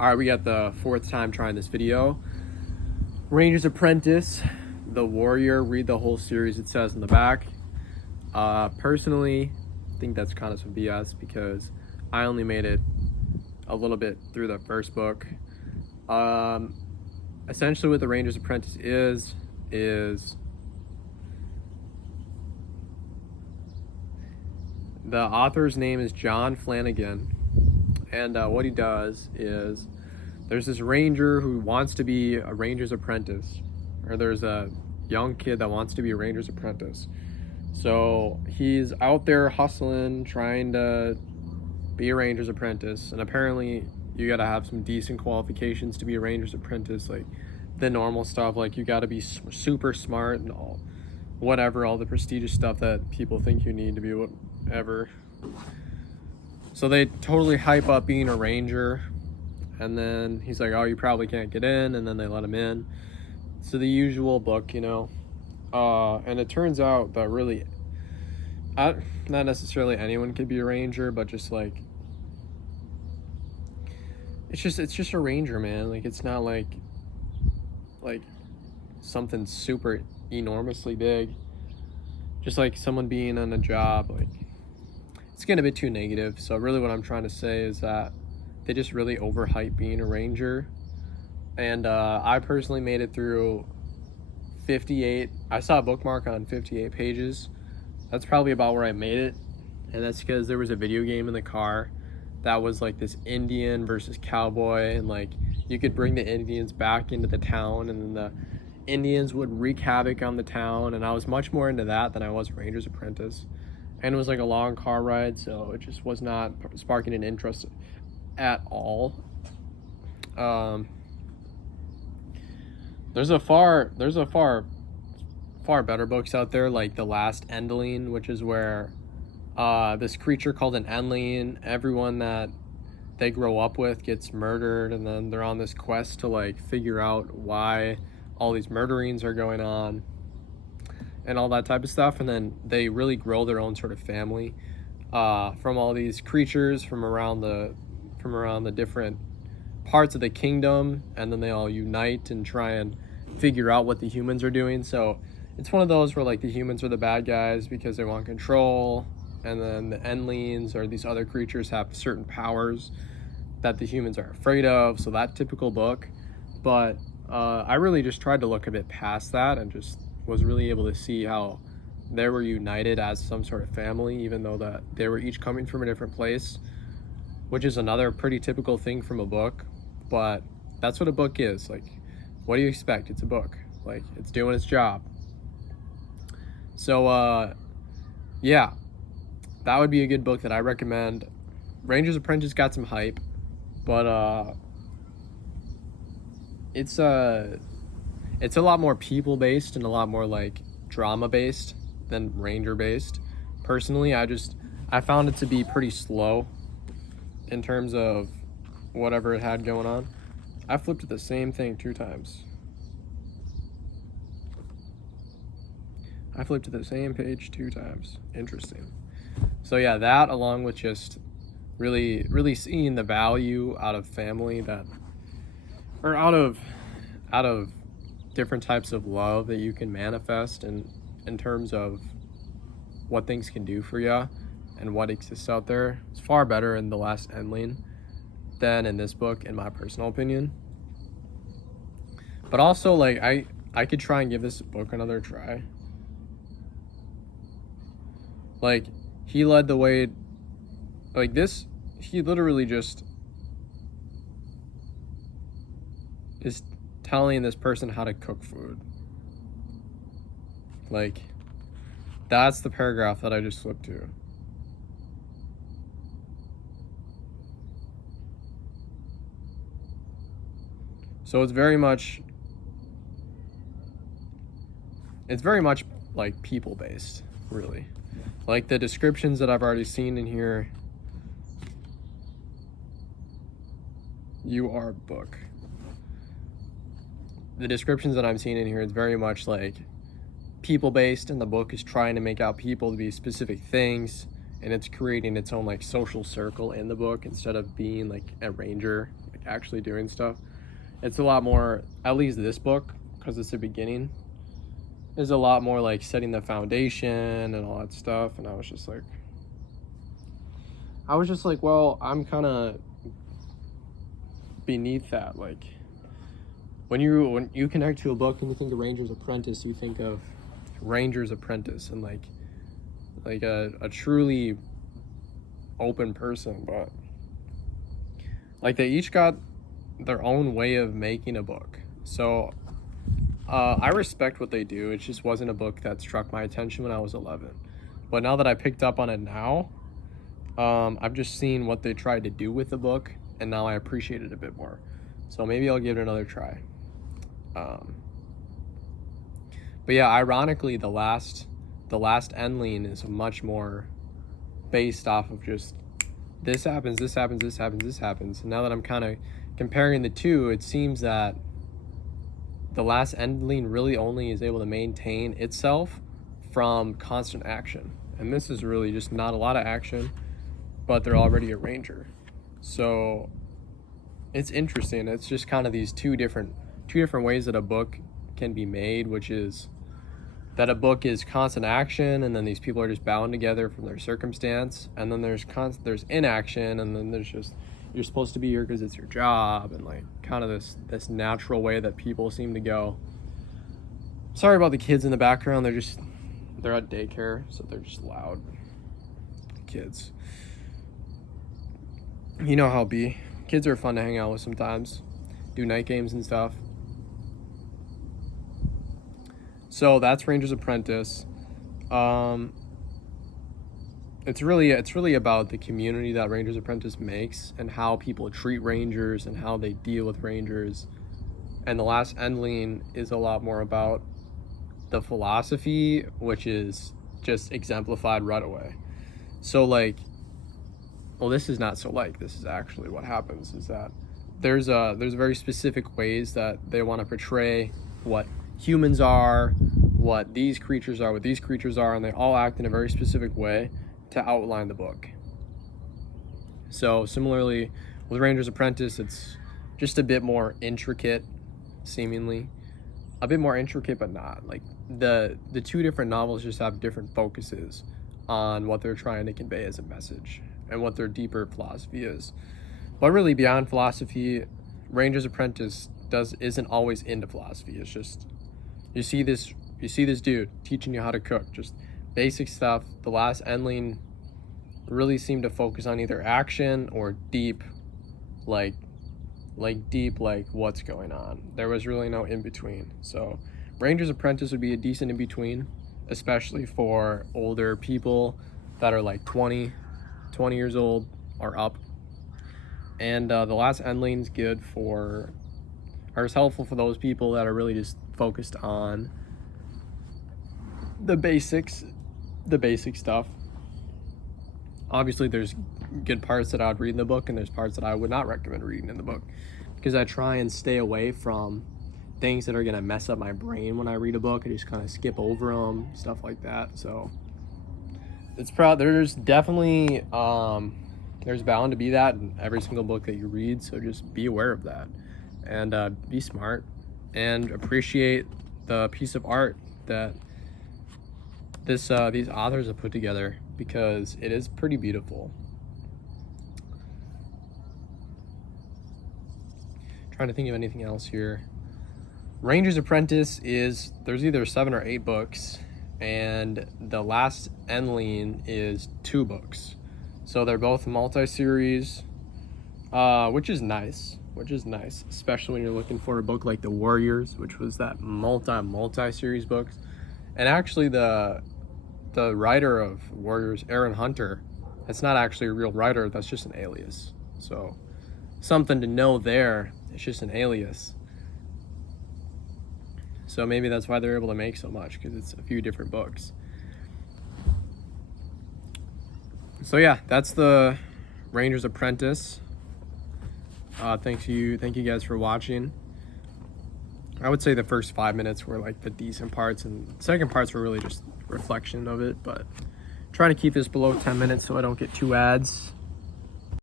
All right, we got the fourth time trying this video. Ranger's Apprentice, The Warrior. Read the whole series, it says in the back. Personally, I think that's kind of some BS because I only made it a little bit through the first book. Essentially what the Ranger's Apprentice is the author's name is John Flanagan, and what he does is there's this ranger who wants to be a ranger's apprentice, or there's a young kid that wants to be a ranger's apprentice. So he's out there hustling, trying to be a ranger's apprentice, and apparently you got to have some decent qualifications to be a ranger's apprentice, like the normal stuff, like you got to be super smart and all the prestigious stuff that people think you need to be whatever. So they totally hype up being a ranger, and then he's like, oh, you probably can't get in, and then they let him in. So the usual book, you know. And it turns out that really not necessarily anyone could be a ranger, but just like it's just a ranger, man. Like it's not like something super enormously big. Just like someone being on a job, like it's getting a bit too negative. So really what I'm trying to say is that they just really overhype being a ranger. And I personally made it through 58. I saw a bookmark on 58 pages. That's probably about where I made it. And that's because there was a video game in the car that was like this Indian versus cowboy, and like you could bring the Indians back into the town, and then the Indians would wreak havoc on the town. And I was much more into that than I was Ranger's Apprentice. And it was like a long car ride, so it just was not sparking an interest at all. There's a far better books out there, like The Last Endling, which is where this creature called an Endling, everyone that they grow up with gets murdered, and then they're on this quest to like figure out why all these murderings are going on and all that type of stuff. And then they really grow their own sort of family from all these creatures from around the different parts of the kingdom, and then they all unite and try and figure out what the humans are doing. So it's one of those where like the humans are the bad guys because they want control, and then the Endlings or these other creatures have certain powers that the humans are afraid of. So that typical book. But I really just tried to look a bit past that and just was really able to see how they were united as some sort of family, even though that they were each coming from a different place, which is another pretty typical thing from a book. But that's what a book is. Like, what do you expect? It's a book. Like, it's doing its job. So yeah, that would be a good book that I recommend. Ranger's Apprentice got some hype, but it's a lot more people based and a lot more like drama based than ranger based. Personally, I found it to be pretty slow in terms of whatever it had going on. I flipped the same thing 2 times. I flipped to the same page 2 times. Interesting. So yeah, that along with just really seeing the value out of family or out of different types of love that you can manifest in terms of what things can do for you and what exists out there. It's far better in The Last Endling than in this book, in my personal opinion. But also, like, I could try and give this book another try. Like, he led the way, like this, he literally just is telling this person how to cook food. Like, that's the paragraph that I just flipped to. So it's very much like people based, really. Like the descriptions that I've already seen in here, you are a book. The descriptions that I'm seeing in here is very much like people based, and the book is trying to make out people to be specific things, and it's creating its own like social circle in the book instead of being like a ranger, like actually doing stuff. It's a lot more, at least this book, because it's the beginning, is a lot more like setting the foundation and all that stuff. And I was just like, well, I'm kind of beneath that. Like, when you connect to a book and you think of Ranger's Apprentice, you think of Ranger's Apprentice and like a truly open person. But like, they each got their own way of making a book. So I respect what they do. It just wasn't a book that struck my attention when I was 11. But now that I picked up on it now, I've just seen what they tried to do with the book, and now I appreciate it a bit more. So maybe I'll give it another try. But yeah, ironically, the last Endling is much more based off of just this happens, this happens, this happens, this happens. And now that I'm kind of comparing the two, it seems that the Last Endling really only is able to maintain itself from constant action. And this is really just not a lot of action, but they're already a ranger. So it's interesting. It's just kind of these two different ways that a book can be made, which is that a book is constant action, and then these people are just bound together from their circumstance, and then there's inaction, and then there's just, you're supposed to be here because it's your job, and like kind of this natural way that people seem to go. Sorry about the kids in the background. They're at daycare, so they're just loud. Kids, you know how it be. Kids are fun to hang out with sometimes, do night games and stuff. So that's Ranger's Apprentice. It's really about the community that Ranger's Apprentice makes, and how people treat rangers and how they deal with rangers. And the Last Endling is a lot more about the philosophy, which is just exemplified right away. So like, well, this is not so like, this is actually what happens, is that there's very specific ways that they want to portray what humans are, what these creatures are, and they all act in a very specific way to outline the book. So similarly with Ranger's Apprentice, it's just a bit more intricate, seemingly a bit more intricate, but not. Like, the two different novels just have different focuses on what they're trying to convey as a message and what their deeper philosophy is. But really, beyond philosophy, Ranger's Apprentice isn't always into philosophy. It's just, you see this dude teaching you how to cook, just basic stuff. The Last Endling really seemed to focus on either action or deep, like what's going on. There was really no in between. So Ranger's Apprentice would be a decent in between, especially for older people that are like 20 years old or up. And the Last Endling's good for, or is helpful for those people that are really just focused on the basic stuff. Obviously, there's good parts that I would read in the book, and there's parts that I would not recommend reading in the book, because I try and stay away from things that are gonna mess up my brain when I read a book. I just kind of skip over them, stuff like that. So there's definitely there's bound to be that in every single book that you read. So just be aware of that, and be smart, and appreciate the piece of art that these authors have put together, because it is pretty beautiful. Trying to think of anything else here. Ranger's Apprentice there's either 7 or 8 books, and the Last Endling is 2 books. So they're both multi-series, which is nice, especially when you're looking for a book like The Warriors, which was that multi-series books. And actually the writer of Warriors, Aaron Hunter, that's not actually a real writer, that's just an alias. So something to know there, it's just an alias. So maybe that's why they're able to make so much, because it's a few different books. So yeah, that's the Ranger's Apprentice. Thank you guys for watching. I would say the first 5 minutes were like the decent parts, and the second parts were really just reflection of it, but trying to keep this below 10 minutes so I don't get 2 ads.